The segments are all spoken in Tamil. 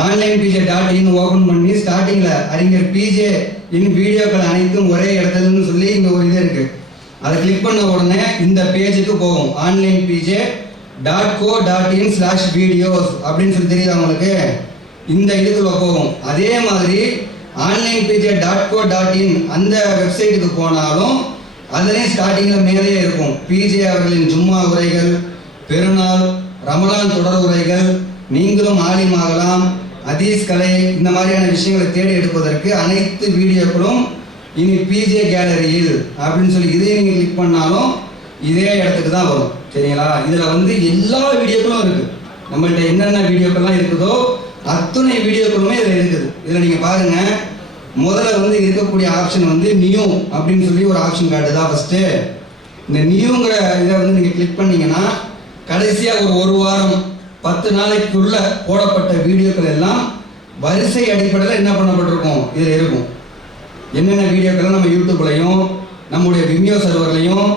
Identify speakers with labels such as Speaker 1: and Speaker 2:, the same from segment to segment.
Speaker 1: Online PJ dot in open பண்ணி ஸ்டார்டிங்கில் அறிஞர் பிஜே இன் வீடியோக்கள் அனைத்தும் ஒரே இடத்துலன்னு சொல்லி இங்கே ஒரு இது இருக்குது அதை கிளிக் பண்ண உடனே இந்த பேஜுக்கு போகும். Online PJ dot co dot in slash videos அப்படின்னு சொல்லி தெரியுது அவங்களுக்கு இந்த இதுக்குள்ள போகும். அதே மாதிரி online PJ dot co dot in அந்த வெப்சைட்டுக்கு போனாலும் அதுலேயும் ஸ்டார்டிங்கில் மேலேயே இருக்கும். பிஜே அவர்களின் ஜும்மா உரைகள் பெருநாள் ரமலான் தொடர் உரைகள் நீங்களும் ஆலிமாகலாம் அதீஸ் கலை இந்த மாதிரியான விஷயங்களை தேடி எடுப்பதற்கு அனைத்து வீடியோக்களும் இனி பிஜே கேலரியில் அப்படின்னு சொல்லி இதே நீங்கள் கிளிக் பண்ணாலும் இதே இடத்துக்கு தான் வரும். சரிங்களா? இதில் வந்து எல்லா வீடியோக்களும் இருக்குது நம்மள்கிட்ட என்னென்ன வீடியோக்கள்லாம் இருக்குதோ அத்தனை வீடியோக்களுமே இதில் இருக்குது. இதில் நீங்கள் பாருங்கள் முதல்ல வந்து இருக்கக்கூடிய ஆப்ஷன் வந்து நியூ அப்படின்னு சொல்லி ஒரு ஆப்ஷன் காட்டுதா ஃபஸ்ட்டு இந்த நியூங்கிற இதை வந்து நீங்கள் கிளிக் பண்ணீங்கன்னா கடைசியாக ஒரு ஒரு வாரம் பத்து நாளைக்குள்ள போடப்பட்ட வீடியோக்கள் எல்லாம் வரிசை அடிப்படையில் என்ன பண்ணப்பட்டிருக்கும்? இதில் இருக்கும். என்னென்ன வீடியோக்கள் நம்ம யூடியூப்லையும் நம்முடைய விமியோ சர்வர்லையும்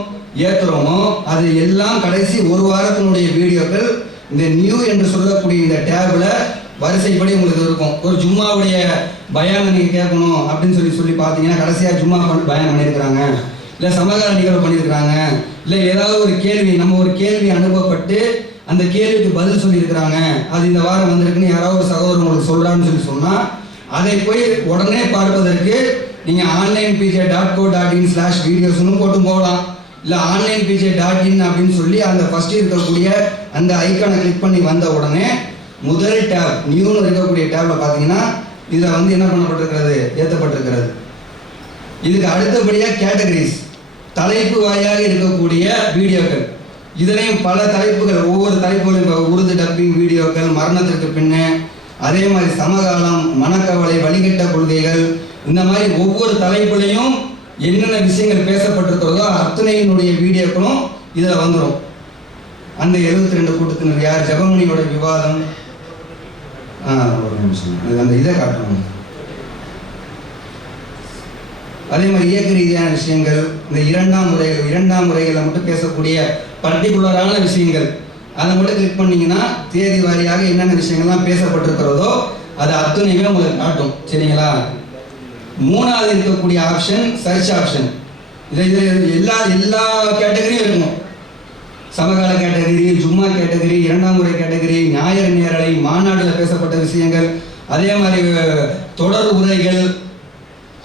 Speaker 1: ஏற்றுறோமோ அது எல்லாம் கடைசி ஒரு வாரத்தினுடைய வீடியோக்கள் இந்த நியூ என்று சொல்லக்கூடிய இந்த டேபில் வரிசைப்படி உங்களுக்கு இருக்கும். ஒரு ஜும்மாவுடைய பயானை நீங்கள் கேட்கணும் அப்படின்னு சொல்லி சொல்லி பார்த்தீங்கன்னா கடைசியாக ஜும்மா பண்ணி பயான் பண்ணியிருக்கிறாங்க. இல்லை சமகால நிகழ்வு பண்ணியிருக்கிறாங்க. இல்லை ஏதாவது ஒரு கேள்வி நம்ம ஒரு கேள்வி அனுப்பப்பட்டு அந்த கேள்விக்கு பதில் சொல்லியிருக்கிறாங்க. அது இந்த வாரம் வந்திருக்குன்னு யாராவது ஒரு சகோதரர் உங்களுக்கு சொல்கிறான்னு சொல்லி சொன்னால் அதை போய் உடனே பார்ப்பதற்கு நீங்கள் online PJ dot co dot in slash வீடியோஸ்னு போட்டு போகலாம். இல்லை ஆன்லைன் பிஜே டாட் இன் அப்படின்னு சொல்லி அந்த ஃபஸ்ட்டு இருக்கக்கூடிய அந்த ஐக்கானை கிளிக் பண்ணி வந்த உடனே முதல் டேப் நியூன்னு இருக்கக்கூடிய டேப்பில் பார்த்தீங்கன்னா இதில் வந்து என்ன பண்ணப்பட்டிருக்கிறது? ஏற்றப்பட்டிருக்கிறது இதுக்கு அடுத்தபடியாக கேட்டகரிஸ் தலைப்பு வாயாக இருக்கக்கூடிய வீடியோக்கள். இதுலேயும் பல தலைப்புகள் ஒவ்வொரு தலைப்புகளும் இப்போ உருது டப்பிங் வீடியோக்கள் மரணத்திற்கு பின்னே அதே மாதிரி சமகாலம் மனக்கவலை வழிகட்ட கொள்கைகள் இந்த மாதிரி ஒவ்வொரு தலைப்புலையும் என்னென்ன விஷயங்கள் பேசப்பட்டிருக்கிறதோ அத்தனையினுடைய வீடியோக்களும் இதில் வந்துடும் அந்த எழுபத்தி ரெண்டு கூட்டத்தினர் யார்? ஜெபமணியோட விவாதம். ஆ ஒரு நிமிஷம். அது அந்த இதை காட்டணும். அதே மாதிரி இயக்க ரீதியான விஷயங்கள் இந்த இரண்டாம் முறைகள் இரண்டாம் முறைகளை மட்டும் பேசக்கூடிய பர்டிகுலரான விஷயங்கள். அதை மட்டும் கிளிக் பண்ணீங்கன்னா தேதி வாரியாக என்னென்ன விஷயங்கள்லாம் பேசப்பட்டிருக்கிறதோ அது அத்துணையுமே உங்களுக்கு காட்டும். சரிங்களா? மூணாவது இருக்கக்கூடிய ஆப்ஷன் சர்ச் ஆப்ஷன் இதில் இதில் எல்லா எல்லா கேட்டகரியும் இருக்கும். சமகால கேட்டகரி ஜும்மா கேட்டகரி இரண்டாம் முறை கேட்டகரி ஞாயிறு நேரலை மாநாட்டில் பேசப்பட்ட விஷயங்கள் அதே மாதிரி தொடர் உரைகள்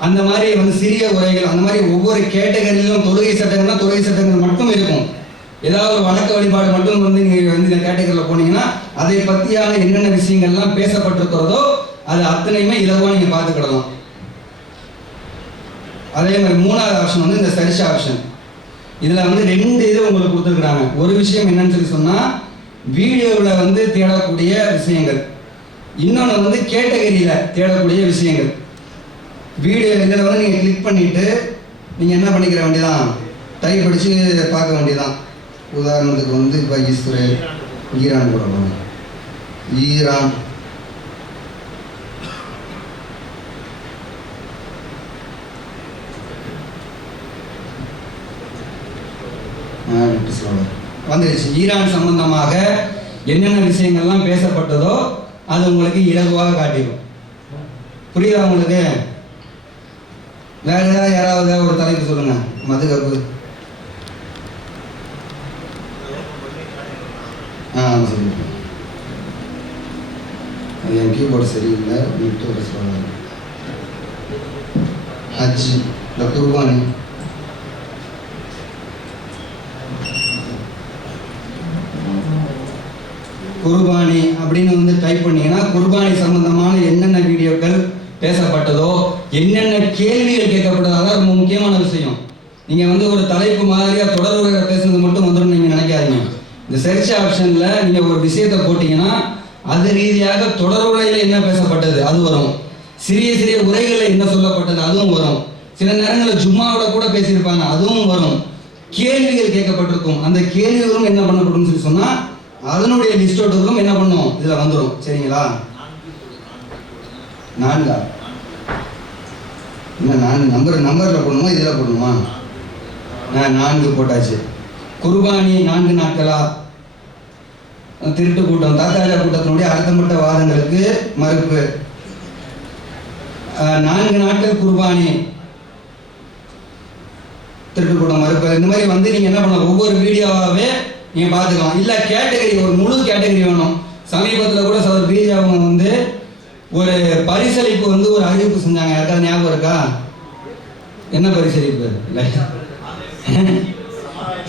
Speaker 1: அந்த மாதிரி வந்து சிறிய உரைகள் அந்த மாதிரி ஒவ்வொரு கேட்டகரியிலும் தொழுகை சட்டங்கள்னா தொழுகை சட்டங்கள் மட்டும் இருக்கும். ஏதாவது ஒரு வழக்கு வழிபாடு மட்டும் வந்து நீங்கள் வந்து இந்த கேட்டகரியில் போனீங்கன்னா அதை பற்றியான என்னென்ன விஷயங்கள்லாம் பேசப்பட்டிருக்கிறதோ அது அத்தனையுமே இலவாக நீங்கள் பார்த்துக்கிடலாம். அதே மாதிரி மூணாவது ஆப்ஷன் வந்து இந்த சரிசா ஆப்ஷன் இதில் வந்து ரெண்டு இது உங்களுக்கு கொடுத்துருக்குறாங்க. ஒரு விஷயம் என்னன்னு சொல்லி சொன்னால் வீடியோவில் வந்து தேடக்கூடிய விஷயங்கள். இன்னொன்று வந்து கேட்டகரியில் தேடக்கூடிய விஷயங்கள். வீடியோ இதில் வந்து நீங்கள் கிளிக் பண்ணிவிட்டு நீங்கள் என்ன பண்ணிக்கிற வேண்டியதான் டைப் அடித்து பார்க்க வேண்டியதான் உதாரணத்துக்கு வந்து இப்போ இஸ்ரேல் ஈரான் போடணும் ஈரான் ஆ, வந்துருச்சு. ஈரான் சம்பந்தமாக என்னென்ன விஷயங்கள்லாம் பேசப்பட்டதோ அது உங்களுக்கு இலகுவாக காட்டிடும். புரியுதா உங்களுக்கு? வேற ஏதாவது யாராவது ஒரு தலைப்பு சொல்லுங்க. மதுகப்பு. ஆ சரி அது என் கீபோர்டு சரியில்லை விட்டு வர சொல்லுங்க ஹஜ் இந்த குர்பானி. குர்பானி அப்படின்னு வந்து டைப் பண்ணீங்கன்னா குர்பானி சம்பந்தமான என்னென்ன வீடியோக்கள் பேசப்பட்டதோ என்னென்ன கேள்விகள் கேட்கப்பட்டதோ அதான் ரொம்ப முக்கியமான விஷயம். நீங்கள் வந்து ஒரு தலைப்பு மாதிரியா தொடர்பு உரையில பேசுனது மட்டும் வந்துடும் நீங்கள் நினைக்காதீங்க இந்த சர்ச் ஆப்ஷனில் நீங்கள் ஒரு விஷயத்தை போட்டிங்கன்னா அது ரீதியாக தொடர் என்ன பேசப்பட்டது? அது வரும். சிறிய சிறிய உரைகளில் என்ன சொல்லப்பட்டது? அதுவும் வரும். சில நேரங்களில் ஜும்மாவோட கூட பேசியிருப்பாங்க. அதுவும் வரும். கேள்விகள் கேட்கப்பட்டிருக்கும். அந்த கேள்விகளும் என்ன பண்ணப்படும் சொல்லி சொன்னால் அதனுடைய லிஸ்டோட்டுகளும் என்ன பண்ணும்? இதில் வந்துடும் சரிங்களா? நான்கா? என்ன நான்கு நம்பர் நம்பரில் போடணுமா? இதில் போடணுமா? நான் நான்கு போட்டாச்சு. குர்பானி நான்கு நாட்களா? திருட்டு கூட்டம் தாத்தாஜா கூட்டத்தினுடைய அர்த்தமட்ட வாதங்களுக்கு மறுப்பு. நான்கு நாட்கள் குர்பானி திருட்டு கூட்டம் மறுப்பு. இந்த மாதிரி வந்து நீங்கள் என்ன பண்ணலாம்? ஒவ்வொரு வீடியோவாகவே நீங்கள் பார்த்துக்கலாம். இல்லை கேட்டகரி ஒரு முழு கேட்டகரி வேணும். சமீபத்தில் கூட சார் பிஜே அவங்க வந்து ஒரு பரிசளிப்பு வந்து ஒரு அறிவிப்பு செஞ்சாங்க. யாருக்காவது ஞாபகம் இருக்கா? என்ன பரிசளிப்பு? இல்லை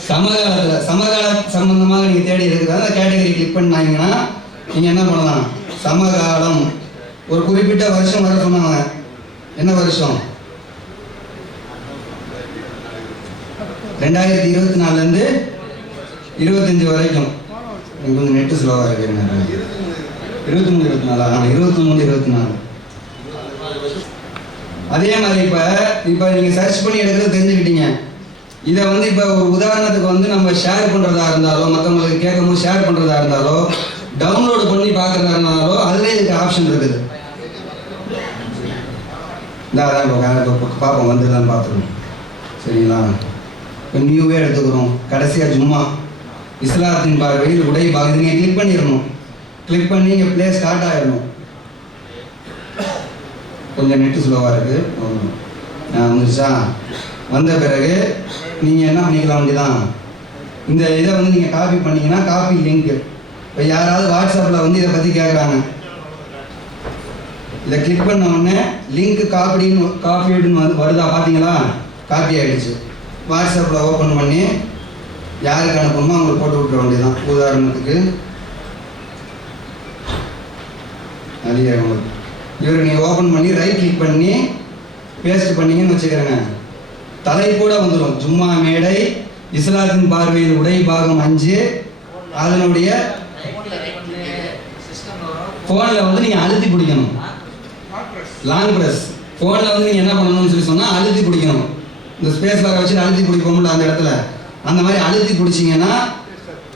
Speaker 1: சமகாலத்தில் சமகால சம்பந்தமாக நீங்கள் தேடி இருக்கிற அந்த கேட்டகரி கிளிக் பண்ணாங்கன்னா நீங்கள் என்ன பண்ணலாம்? சமகாலம். ஒரு குறிப்பிட்ட வருஷம் வர சொன்னாங்க. என்ன வருஷம்? ரெண்டாயிரத்தி இருபத்தி நாலுலேருந்து இருபத்தஞ்சி வரைக்கும். எனக்கு கொஞ்சம் நெட்டு ஸ்லோவாக இருக்கு இருபத்தி மூணு இருபத்தி நாலா. ஆ இருபத்தி மூணு இருபத்தி நாலு. அதே மாதிரி இப்போ இப்போ நீங்கள் சர்ச் பண்ணி எடுக்கிறது தெரிஞ்சுக்கிட்டீங்க. இதை வந்து இப்போ ஒரு உதாரணத்துக்கு வந்து நம்ம ஷேர் பண்ணுறதா இருந்தாலோ மற்றவங்களுக்கு கேட்கும்போது ஷேர் பண்ணுறதா இருந்தாலோ டவுன்லோடு பண்ணி பார்க்குறதா இருந்தாலோ அதிலே இதுக்கு ஆப்ஷன் இருக்குது. இந்த அதான் இப்போ வேலை இப்போ பார்ப்போம் வந்துருதான்னு பார்த்துருவோம் சரிங்களா? இப்போ நியூவே எடுத்துக்கிறோம். கடைசியாக சும்மா இஸ்லாத்தின் பார்வையில் உடை பாகுது நீங்கள் கிளிக் பண்ணிடணும். கிளிக் பண்ணி இங்கே ப்ளே ஸ்டார்ட் ஆகிடணும் கொஞ்சம் நெட்டு ஸ்லோவாக இருக்குது நான் வந்துருச்சா வந்த பிறகு நீங்கள் என்ன பண்ணிக்கலாம் வேண்டியதான் இந்த இதை வந்து நீங்கள் காப்பி பண்ணிங்கன்னா காப்பி லிங்க் இப்போ யாராவது வாட்ஸ்அப்பில் வந்து இதை பற்றி கேட்குறாங்க இதை கிளிக் பண்ண உடனே லிங்க் காப்பிடின்னு காப்பிடுன்னு வந்து வருதா பார்த்தீங்களா காப்பி ஆகிடுச்சு வாட்ஸ்அப்பில் ஓப்பன் பண்ணி யாருக்கு அனுப்பணுமோ அவங்களுக்கு போட்டு விட்ற வேண்டியதான் உதாரணத்துக்கு அதிக உங்களுக்கு இவர் நீங்கள் ஓப்பன் பண்ணி ரைட் கிளிக் பண்ணி பேஸ்ட் பண்ணீங்கன்னு வச்சுக்கிறேங்க. தலைப்போட வந்துடும் ஜும்மா மேடை இஸ்லாத்தின் பார்வையில் உடை பாகம் அஞ்சு அதனுடைய ஃபோனில் வந்து நீங்கள் அழுத்தி பிடிக்கணும். லாங் ப்ரெஸ் ஃபோனில் வந்து நீங்கள் என்ன பண்ணணும்னு சொல்லி சொன்னால் அழுத்தி பிடிக்கணும். இந்த ஸ்பேஸ் பாரை வச்சு அழுத்தி பிடிப்போம்ல அந்த இடத்துல. அந்த மாதிரி அழுத்தி பிடிச்சிங்கன்னா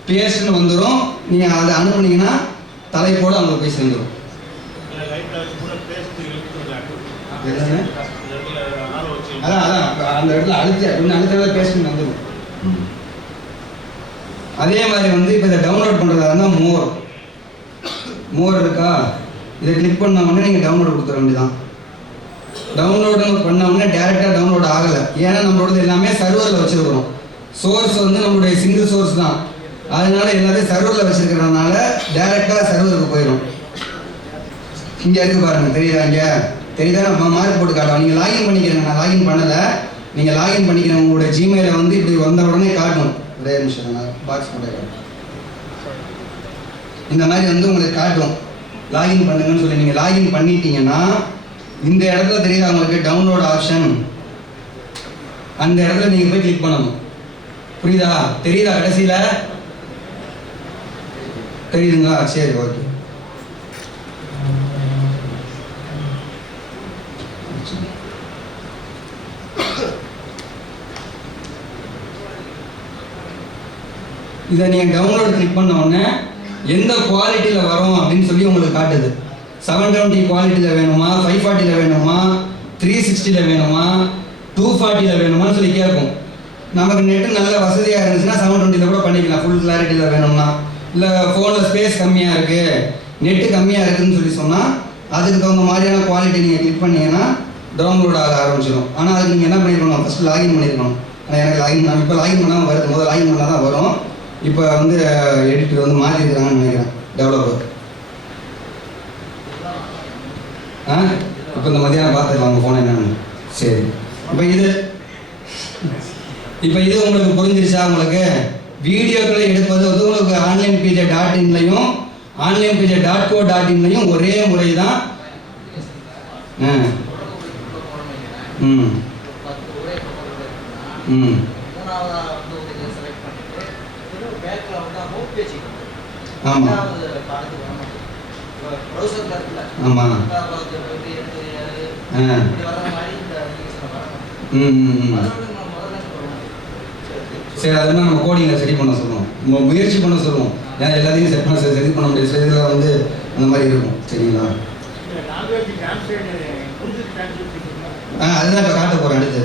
Speaker 1: பேஸ்ட்னு வந்துடும் நீங்கள் அதை அனுப்புனீங்கன்னா தலைப்போட அங்கே போய் சேர்ந்துடும்? அதான் அதான். அந்த இடத்துல அழுத்தி இன்னும் அழுத்தவே பேஸ்ட்னு வந்துடும் அதே மாதிரி வந்து இப்போ இதை டவுன்லோட் பண்ணுறதா இருந்தால் மோர் மோர் இருக்கா? இதை கிளிக் பண்ண உடனே நீங்கள் டவுன்லோட் கொடுத்துட வேண்டியதான் டவுன்லோடு பண்ண உடனே டேரெக்டாக டவுன்லோட் ஆகலை. ஏன்னா நம்மளோடது எல்லாமே சர்வரில் வச்சுருக்கிறோம். சோர்ஸ் வந்து நம்மளுடைய சிங்கிள் சோர்ஸ் தான். அதனால எல்லாத்தையும் சர்வரில் வச்சுருக்கிறதுனால டேரெக்டாக சர்வருக்கு போயிடும் இங்கே இருக்கு பாருங்க தெரியுதா இங்கே? தெரியுதா? நம்ம மார்க் போட்டு காட்டும் நீங்கள் லாகின் பண்ணிக்கிறேன் நான் லாகின் பண்ணலை. நீங்கள் லாகின் பண்ணிக்கிறேன். உங்களோட ஜிமெயிலை வந்து இப்படி வந்த உடனே காட்டும் ஒரே நிமிஷம். நான் பாக்ஸ் போட்டு இந்த மாதிரி வந்து உங்களுக்கு காட்டும். லாகின் பண்ணுங்கன்னு சொல்லி நீங்கள் லாகின் பண்ணிட்டீங்கன்னா இந்த இடத்துல தெரியுதா உங்களுக்கு? டவுன்லோட் ஆப்ஷன் அந்த இடத்துல நீங்கள் போய் கிளிக் பண்ணணும். புரியுதா? தெரியுதா கடைசியில்? தெரியுதுங்களா? சரி ஓகே இதை நீங்கள் டவுன்லோட் கிளிக் பண்ண உடனே எந்த குவாலிட்டியில் வரும் அப்படின்னு சொல்லி உங்களுக்கு காட்டுது. செவன் டுவெண்ட்டி குவாலிட்டியில் வேணுமா? ஃபைவ் ஃபார்ட்டியில் வேணுமா? த்ரீ சிக்ஸ்டியில் வேணுமா? டூ ஃபார்ட்டியில் வேணுமான்னு சொல்லி கேட்கும். நமக்கு நெட்டு நல்ல வசதியாக இருந்துச்சுன்னா செவன் டுவெண்ட்டியில் கூட பண்ணிக்கலாம். ஃபுல் கிளாரிட்டியில் வேணும்னா. இல்லை ஃபோனில் ஸ்பேஸ் கம்மியாக இருக்குது நெட்டு கம்மியாக இருக்குதுன்னு சொல்லி சொன்னால் அதுக்கு தகுந்த மாதிரியான குவாலிட்டி நீங்கள் கிளிக் பண்ணீங்கன்னா டவுன்லோட் ஆக ஆரம்பிச்சிடும் ஆனால் அதுக்கு நீங்கள் என்ன பண்ணிருக்கணும்? ஃபஸ்ட்டு லாகின் பண்ணியிருக்கணும் ஆனால் எனக்கு லாகின் இப்போ லாகின் பண்ணாமல் வருது. முதல்ல லாகின் பண்ணால் தான் வரும். இப்போ வந்து எடிட்டர் வந்து மாற்றிருக்கிறாங்கன்னு நினைக்கிறேன் டெவலப்பர் ஆ? இப்போ இந்த மதியானம் பார்த்துக்கலாம் ஃபோன் என்னன்னு. சரி. இப்போ இது இப்போ இது உங்களுக்கு புரிஞ்சிருச்சா உங்களுக்கு? வீடியோக்களை எடுப்பது வந்து உங்களுக்கு online PJ dot இன்லையும் online PJ dot co dot இன்லையும் ஒரே முறை தான் ஆ. ம் ம்
Speaker 2: மூணாவதா வந்து ஒரு இதை select பண்ணிட்டு, திரும்ப back ல வந்து home page க்கு போகணும்.
Speaker 1: ஆமா.
Speaker 2: ரெண்டாவது பாடத்துக்கு வர மாட்டேங்குது. இப்ப browser ல இருக்குல்ல,
Speaker 1: ஆமா
Speaker 2: ரெண்டாவது பாடத்துல போயிட்டு எட்டு, ஏழு,
Speaker 1: ஆ
Speaker 2: இப்படி வர்ற மாதிரி இந்த application ல வர மாட்டேங்குது.
Speaker 1: ம் ம் ம்
Speaker 2: அதோட நம்ம முதல்ல இருந்து வருவோம். சரி,
Speaker 1: சரி அதெல்லாம் நம்ம கோடிங்கில் சரி பண்ண சொல்லுவோம் நம்ம முயற்சி பண்ண சொல்லுவோம் ஏன்னா எல்லாத்தையும் செட் பண்ண சரி பண்ண முடியாது. சில இதில் வந்து அந்த மாதிரி இருக்கும். சரிங்களா? ஆ அதுதான் இப்போ காட்ட போகிறேன் அடுத்து.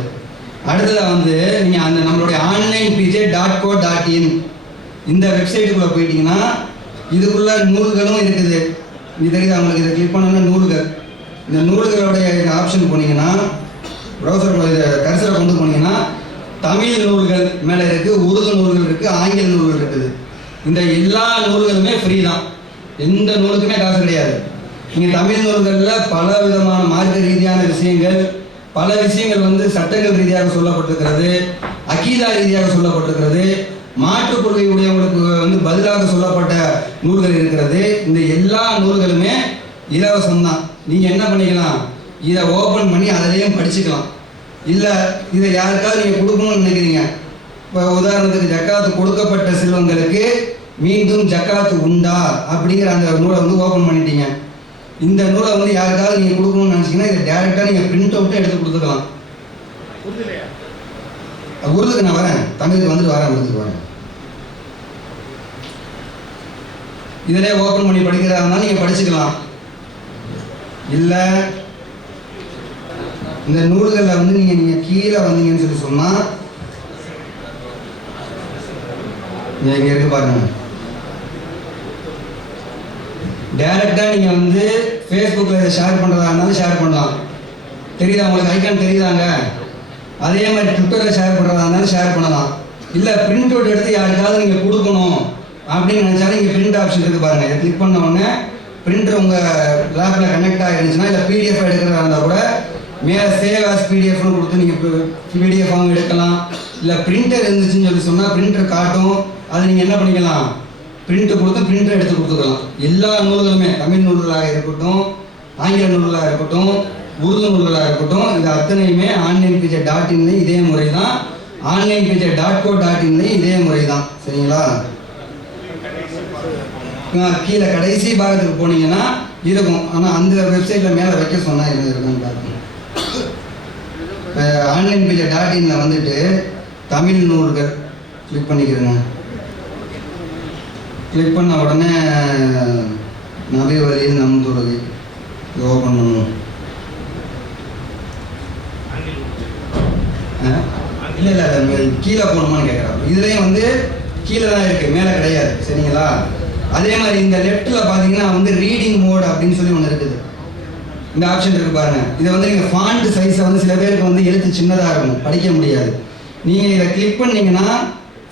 Speaker 1: அடுத்தது வந்து நீங்கள் அந்த நம்மளுடைய online PJ dot co dot in இந்த வெப்சைட்டுக்குள்ளே போயிட்டீங்கன்னா இதுக்குள்ள நூல்களும் இருக்குது. இது தெரியுது அவங்களுக்கு இதை கிளிக் பண்ணோம்னா நூல்கள். இந்த நூல்களுடைய ஆப்ஷன் போனீங்கன்னா ப்ரௌசர் கரிசரை கொண்டு போனீங்கன்னா தமிழ் நூல்கள் மேலே இருக்குது உருது நூல்கள் இருக்குது ஆங்கில நூல்கள் இருக்குது. இந்த எல்லா நூல்களுமே ஃப்ரீ தான். எந்த நூலுக்குமே காசு கிடையாது. நீங்கள் தமிழ் நூல்களில் பல விதமான மார்க்க ரீதியான விஷயங்கள் பல விஷயங்கள் வந்து சட்டங்கள் ரீதியாக சொல்லப்பட்டிருக்கிறது அகீதா ரீதியாக சொல்லப்பட்டிருக்கிறது மாற்றுக் கொள்கை உடையவங்களுக்கு வந்து பதிலாக சொல்லப்பட்ட நூல்கள் இருக்கிறது. இந்த எல்லா நூல்களுமே இலவசம் தான் நீங்கள் என்ன பண்ணிக்கலாம்? இதை ஓப்பன் பண்ணி அதிலையும் படிச்சுக்கலாம். இல்லை இதை யாருக்காவது நீங்கள் கொடுக்கணும்னு நினைக்கிறீங்க. இப்போ உதாரணத்துக்கு ஜக்காத்து கொடுக்கப்பட்ட செல்வங்களுக்கு மீண்டும் ஜக்காத்து உண்டா? அப்படிங்கிற அந்த நூலை வந்து ஓப்பன் பண்ணிட்டீங்க. இந்த நூலை வந்து யாருக்காவது நீங்கள் கொடுக்கணும்னு நினச்சிங்கன்னா இதை டேரெக்டாக நீங்கள் பிரிண்ட் அவுட்டும் எடுத்து கொடுத்துக்கலாம். உருதுக்கு நான் வரேன். தமிழுக்கு வந்துட்டு வரேன் உருதுக்கு வரேன். இதிலே ஓப்பன் பண்ணி படிக்கிறதா இருந்தாலும் நீங்கள் படிச்சுக்கலாம். இல்லை. இந்த நூல்களில் வந்து நீங்கள் நீங்கள் கீழே வந்தீங்கன்னு சொல்லி சொன்னால் இங்கே இருக்கு பாருங்க. டைரெக்டாக நீங்கள் வந்து ஃபேஸ்புக்கில் இதை ஷேர் பண்ணுறதா இருந்தாலும் ஷேர் பண்ணலாம். தெரியுதா உங்களுக்கு? ஐக்கான் தெரியுதாங்க? அதே மாதிரி ட்விட்டரில் ஷேர் பண்ணுறதா இருந்தாலும் ஷேர் பண்ணலாம். இல்லை பிரிண்ட் அவுட் எடுத்து யாருக்காவது நீங்கள் கொடுக்கணும் அப்படின்னு நினச்சாலும் இங்கே பிரிண்ட் ஆப்ஷன் இருக்குது பாருங்கள் இதை கிளிக் பண்ண உடனே பிரிண்டர் உங்கள் லேப்பில் கனெக்ட் ஆகிருந்துச்சுன்னா இல்லை பிடிஎஃப் எடுக்கிறதா இருந்தால் கூட மேலே சேவ் ஆஸ் பிடிஎஃப்னு கொடுத்து நீங்கள் பிடிஎஃபாகவும் எடுக்கலாம். இல்லை பிரிண்டர் இருந்துச்சுன்னு சொல்லி சொன்னால் பிரிண்டர் காட்டும். அதை நீங்கள் என்ன பண்ணிக்கலாம்? பிரிண்ட் கொடுத்து பிரிண்டர் எடுத்து கொடுத்துக்கலாம். எல்லா நூல்களுமே தமிழ் நூல்களாக இருக்கட்டும் ஆங்கில நூல்களாக இருக்கட்டும் உருது நூல்களாக இருக்கட்டும் இது அத்தனையுமே ஆன்லைன் பிஜே டாட் இன்லேயும் இதே முறை தான் online PJ dot co dot இன்லேயும் இதே முறை தான் சரிங்களா? கீழே கடைசி பாகத்துக்கு போனீங்கன்னா இருக்கும். ஆனால் அந்த வெப்சைட்டில் மேலே வைக்க சொன்னால் இது இருக்குன்னு பார்க்கணும் ஆன்லைன் பிஜே டாட் இனில் வந்துட்டு தமிழ் நூல்கள் கிளிக் பண்ணிக்கிறேங்க. கிளிக் பண்ண உடனே நபி வழியில் நம் ஓப்பன் பண்ணணும் ஆ? இல்லை இல்லை இல்லை கீழே போகணுமான்னு கேட்குறாங்க இதுலேயும் வந்து கீழே தான் இருக்குது மேலே கிடையாது. சரிங்களா? அதே மாதிரி இந்த லெஃப்ட்டில் பார்த்தீங்கன்னா வந்து ரீடிங் மோட் அப்படின்னு சொல்லி ஒன்று இருக்குது. இந்த ஆப்ஷன் இருக்கு பாருங்க. இதை வந்து நீங்கள் ஃபாண்ட் சைஸை வந்து சில பேருக்கு வந்து எழுத்து சின்னதாக இருக்கும். படிக்க முடியாது. நீங்கள் இதை கிளிக் பண்ணீங்கன்னா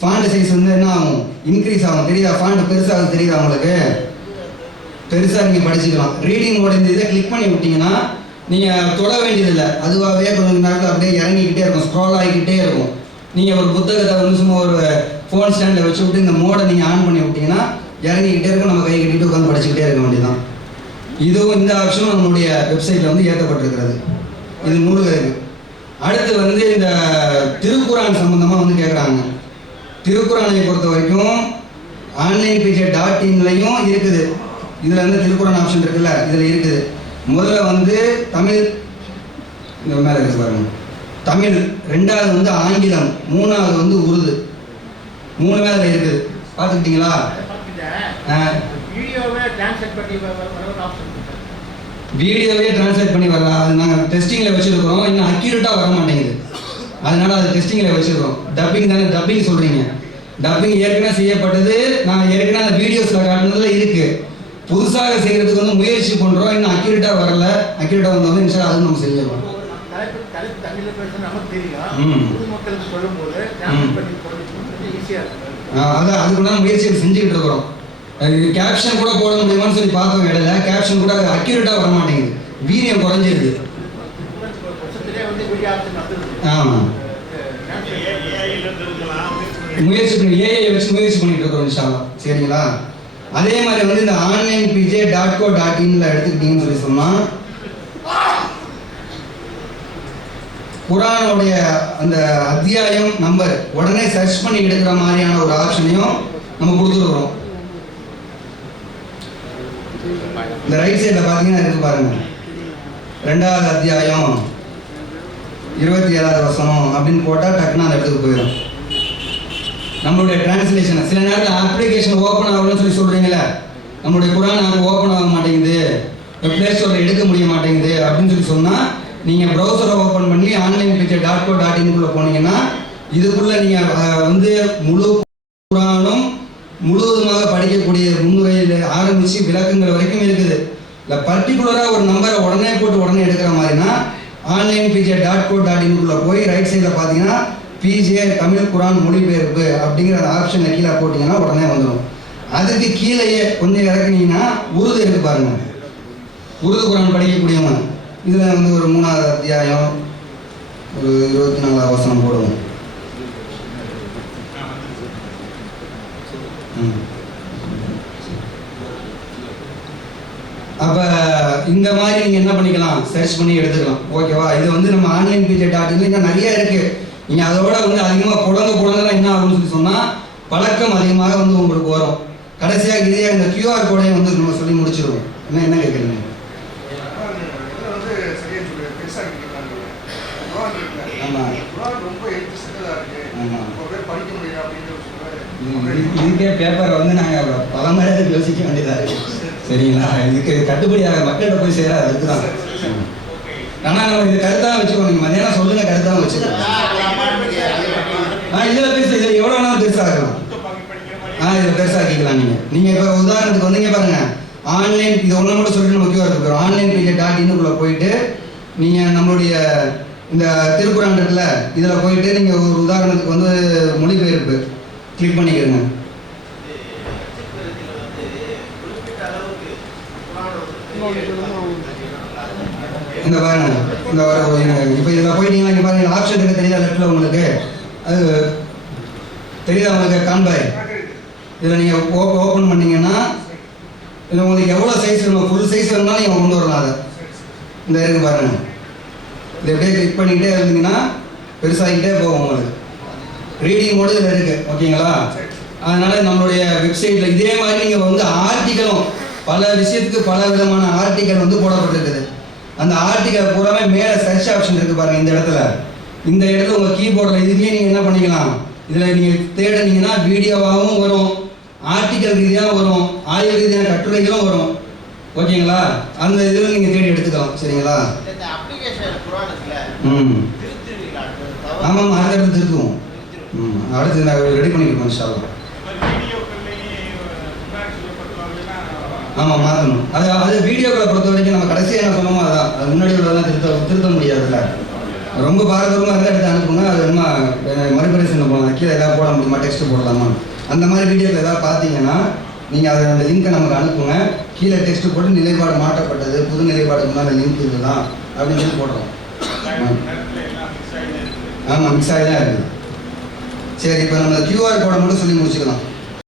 Speaker 1: ஃபாண்ட் சைஸ் வந்து என்ன ஆகும்? இன்க்ரீஸ் ஆகும். தெரியுதா? ஃபாண்ட் பெருசாக தெரியுதா உங்களுக்கு? பெருசாக நீங்கள் படிச்சுக்கலாம். ரீடிங் மோட் இந்த இதை கிளிக் பண்ணி விட்டீங்கன்னா நீங்கள் தொட வேண்டியதில்லை. அதுவாகவே கொஞ்சம் நேரத்தில் அப்படியே இறங்கிக்கிட்டே இருக்கும். ஸ்க்ரால் ஆகிக்கிட்டே இருக்கும். நீங்கள் ஒரு புத்தகத்தை வந்து சும்மா ஒரு ஃபோன் ஸ்டாண்டில் வச்சு விட்டு இந்த மோடை நீங்கள் ஆன் பண்ணி விட்டீங்கன்னா இறங்கிக்கிட்டே இருக்கும் நம்ம கை கட்டிட்டு உட்காந்து படிச்சுக்கிட்டே இருக்க வேண்டியதான் இதுவும் இந்த ஆப்ஷனும் நம்மளுடைய வெப்சைட்டில் வந்து ஏற்றப்பட்டிருக்கிறது. இது முழு அடுத்து வந்து இந்த திருக்குறான் சம்பந்தமாக வந்து கேட்குறாங்க திருக்குறானை பொறுத்த வரைக்கும் ஆன்லைன் பிஜே டாட் இன்லையும் இருக்குது. இதில் வந்து திருக்குறான் ஆப்ஷன் இருக்குல்ல இதில் இருக்குது. முதல்ல வந்து தமிழ் இந்த மேலே இருக்கு பாருங்க. தமிழ் ரெண்டாவது வந்து ஆங்கிலம் மூணாவது வந்து உருது. மூணு மேலே இருக்குது. பார்த்துக்கிட்டீங்களா?
Speaker 3: வீடியோவே டிரான்ஸ்லேட் பண்ணி
Speaker 1: வரலாம் அது நாங்கள் டெஸ்டிங்கில் வச்சுருக்கிறோம். இன்னும் அக்யூரேட்டாக வர மாட்டேங்குது. அதனால அது டெஸ்டிங்கில் வச்சுருக்கோம் டப்பிங் தானே டப்பிங் சொல்கிறீங்க டப்பிங் ஏற்கனவே செய்யப்பட்டது. நான் ஏற்கனவே அந்த வீடியோஸில் காட்டுனதுல இருக்குது புதுசாக செய்கிறதுக்கு வந்து முயற்சி பண்ணுறோம் இன்னும் அக்யூரேட்டாக வரல. அக்யூரேட்டாக வந்தோடனே இன்ஷா அதுவும் நம்ம செஞ்சிடலாம் அதான். அதுக்குள்ள முயற்சிகள் செஞ்சுக்கிட்டு இருக்கிறோம். கேப்ஷன் கூட போட முடியுமான்னு சொல்லி பார்த்தோம் இடையில கேப்ஷன் கூட அக்யூரேட்டாக வர மாட்டேங்குது வீரியம் குறைஞ்சிருது. ஆமாம் முயற்சி பண்ணி ஏஐ வச்சு முயற்சி பண்ணிட்டு இருக்கோம் இன்ஷால்லா. சரிங்களா? அதே மாதிரி வந்து இந்த online PJ dot co dot இன்ல எடுத்துக்கிட்டீங்கன்னு சொல்லி சொன்னா குரானுடைய அந்த அத்தியாயம் நம்பர் உடனே சர்ச் பண்ணி எடுக்கிற மாதிரியான ஒரு ஆப்ஷனையும் நம்ம கொடுத்துருக்குறோம் இந்த ரைட் சைடில் பார்த்தீங்கன்னா இருக்கு பாருங்க. ரெண்டாவது அத்தியாயம் இருபத்தி ஏழாவது வசனம் அப்படின்னு போட்டால் டக்குன்னு அந்த இடத்துக்கு போயிடும். நம்மளுடைய டிரான்ஸ்லேஷன் சில நேரத்தில் அப்ளிகேஷன் ஓப்பன் ஆகணும்னு சொல்லி சொல்கிறீங்களே நம்மளுடைய குரான் ஆப் ஓப்பன் ஆக மாட்டேங்குது ப்ளே ஸ்டோரில் எடுக்க முடிய மாட்டேங்குது அப்படின்னு சொல்லி சொன்னால் நீங்கள் ப்ரௌசரை ஓப்பன் பண்ணி online picture dot co dot இன்குள்ளே போனீங்கன்னா இதுக்குள்ளே நீங்கள் வந்து முழு குரானும் முழுவதுமாக படிக்கக்கூடிய முன்னுரையில் ஆரம்பித்து விளக்கங்கள் வரைக்கும் இருக்குது. இல்லை பர்டிகுலராக ஒரு நம்பரை உடனே போட்டு உடனே எடுக்கிற மாதிரினா online PJ dot co dot இன்குள்ளே போய் ரைட் சைடில் பார்த்தீங்கன்னா பிஜே தமிழ் குரான் மொழிபெயர்ப்பு அப்படிங்கிற அந்த ஆப்ஷனை கீழே போட்டிங்கன்னா உடனே வந்துடும். அதுக்கு கீழேயே கொஞ்சம் இறக்குனீங்கன்னா உருது இருக்கு பாருங்க. உருது குரான் படிக்கக்கூடியவங்க இதில் வந்து ஒரு மூணாவது அத்தியாயம் ஒரு இருபத்தி நாலாவது வசனம் போடுவோம். அப்ப இந்த மாதிரி நீங்க என்ன பண்ணிக்கலாம்? சர்ச் பண்ணி எடுத்துக்கலாம். ஓகேவா இது வந்து நம்ம ஆன்லைன் பிஜே டாட் இன்ல நிறைய இருக்கு. நீங்க அதோட வந்து அதிகமா புடங்க புடங்க என்ன ஆகும்னு சொல்லி சொன்னா பழக்கம் அதிகமாக வந்து உங்களுக்கு வரும். கடைசியா இதே இந்த கியூஆர் கோடையும் வந்து நம்ம சொல்லி முடிச்சிருவோம். என்ன என்ன கேட்குறீங்க
Speaker 3: இதில் வந்து சரியா சொல்லு பெருசாக கேட்குறாங்க குரான் இருக்குல்ல
Speaker 1: ஆமா.
Speaker 3: குரான் ரொம்ப எழுத்து சின்னதாக இருக்கு
Speaker 1: ஆமா.
Speaker 3: ரொம்ப பேர் படிக்க முடியல அப்படின்னு
Speaker 1: இது-
Speaker 3: சொல்லுவாரு
Speaker 1: இது- இதுக்கே பேப்பரை வந்து நாங்கள் பல மணி யோசிக்க வேண்டியதாக இருக்கு. சரிங்களா? இதுக்கு கட்டுப்படியாக மக்கள்கிட்ட போய் சேர அதுக்கு தான் ஆனால் நம்ம இது கருத்தாக வச்சுக்கோ நீங்கள் மதியானம் சொல்லுங்க கருத்தாக வச்சுக்கோங்க. ஆ இதில் பெருசு இதில் எவ்வளோ வேணாலும் பெருசாகலாம் ஆ இதில் பெருசாக்கிக்கலாம் நீங்கள் நீங்கள் இப்போ உதாரணத்துக்கு வந்தீங்க பாருங்கள் ஆன்லைன் இது ஒன்று மட்டும் சொல்லிட்டு முக்கியம் இருக்கிறோம் ஆன்லைன் பேஜ் டாட் இன்னுக்குள்ளே போயிட்டு நீங்கள் நம்மளுடைய இந்த திருக்குறாண்டத்தில் இதில் போயிட்டு நீங்கள் ஒரு உதாரணத்துக்கு வந்து மொழிபெயர்ப்பு. கிளிக் பண்ணிக்கிறங்க இந்த பாருங்க. இந்த இப்போ இதில் போயிட்டீங்கன்னா இங்கே பாருங்க. ஆப்ஷன் இருக்க தெரியுதா லெஃப்டில் உங்களுக்கு? அது தெரியுதா உங்களுக்கு? காண்பாய் இதில் நீங்கள் ஓப்பன் பண்ணீங்கன்னா இதில் உங்களுக்கு எவ்வளோ சைஸ் வேணும் ஃபுல் சைஸ் வேணும்னாலும் நீங்கள் கொண்டு வரலாம் அதை. இந்த இருக்கு பாருங்க. இதை அப்படியே கிளிக் பண்ணிக்கிட்டே இருந்தீங்கன்னா பெருசாகிக்கிட்டே போகும் உங்களுக்கு. ரீடிங் மோடு இதில் இருக்கு ஓகேங்களா? அதனால நம்மளுடைய வெப்சைட்டில் இதே மாதிரி நீங்கள் வந்து ஆர்டிக்கலும் பல விஷயத்துக்கு பல விதமான ஆர்டிக்கல் வந்து போடப்பட்டிருக்குது. அந்த ஆர்டிக்கல் பூராமே மேலே சர்ச் ஆப்ஷன் இருக்கு பாருங்க இந்த இடத்துல. இந்த இடத்துல உங்கள் கீபோர்டில் இதுலேயே நீங்கள் என்ன பண்ணிக்கலாம்? இதில் நீங்கள் தேடினீங்கன்னா வீடியோவாகவும் வரும் ஆர்டிக்கல் ரீதியாக வரும் ஆய்வு ரீதியான கட்டுரைகளும் வரும். ஓகேங்களா? அந்த இதில் நீங்கள் தேடி எடுத்துக்கலாம் சரிங்களா? ம்.
Speaker 2: திருத்திருவீங்களா
Speaker 1: ஆமாம் அடுத்தடுத்து திருத்துவோம். அடுத்து நாங்கள் ரெடி பண்ணிருக்கோம் இன்ஷால்லா ஆமாம் மாற்றணும் அது அது வீடியோக்களை பொறுத்த வரைக்கும் நம்ம கடைசியாக என்ன சொன்னோமோ அதான். அது முன்னாடி உள்ளதெல்லாம் திருத்த திருத்த முடியாதுல்ல. ரொம்ப பாரதூரமாக இருந்தால் எடுத்து அனுப்புங்க அது என்ன மறுபரிசீலனை போகலாம் கீழே ஏதாவது போட முடியுமா? டெக்ஸ்ட் போடலாமா அந்த மாதிரி வீடியோக்கள் ஏதாவது பார்த்தீங்கன்னா நீங்கள் அதை அந்த லிங்க்கை நமக்கு அனுப்புங்க. கீழே டெக்ஸ்ட் போட்டு நிலைப்பாடு மாற்றப்பட்டது புது நிலைப்பாடுக்கு அந்த லிங்க் இதுதான் அப்படின்னு சொல்லி போடுறோம். ஆமாம் மிக்ஸ் ஆகி தான் இருக்குது. சரி இப்போ நம்ம கியூஆர் கோடை மட்டும் சொல்லி முடிச்சுக்கலாம்.